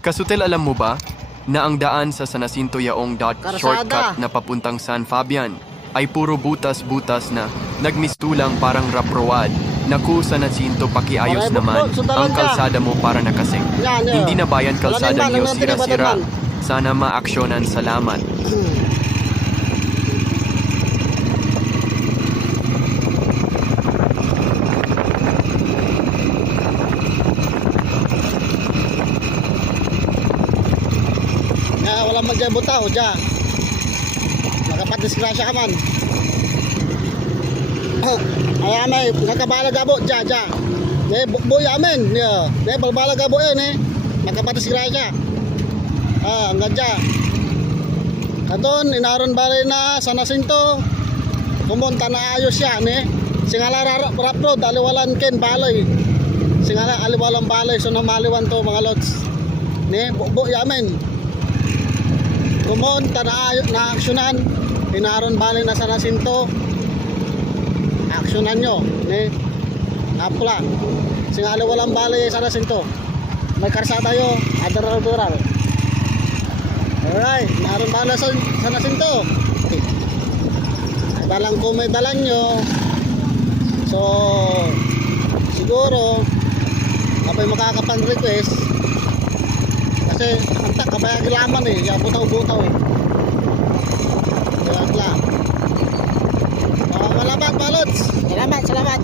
Kasutel alam mo ba na ang daan sa San Jacinto yaong dot shortcut na papuntang San Fabian ay puro butas-butas na nagmistulang parang raproad. Naku, San Jacinto, pakiayos Aray, naman ang ka. kalsada mo para nakasing. Yan. Hindi na bayan kalsada niyo sira-sira. Sana maaksyonan. Salamat. Nga, walang magjabuta o dya. Nakapadisgrasya ka man. Ay, may nakabalag abo dya, dya. Ne, buy amin. Ne, ne, balbalag abo yun eh. Nakapadisgrasya. Ah, nga dya. Katon, inaron balay na sa nasinto. Kumunta na ayos siya, ne. Singala rap road, aliwalan ken balay. Singala aliwalan balay, so namaliwan to mga lods. Ne, bubo yamin. Kumunta na na aksyonan. Inaron balay na sa nasinto. Aksyonan nyo, ne. Apula. Singala walang balay sa nasinto. May karsada yo, adaral-dural. Alright, naroon bala sa, sa nasinto. Dalang ko may dalan nyo. So, siguro, kapay makakapang request, kasi ang tak, kapay agilaman eh, kaya butaw-butaw eh. Kaya lang. Uh, malabat, balots. Salamat, salamat.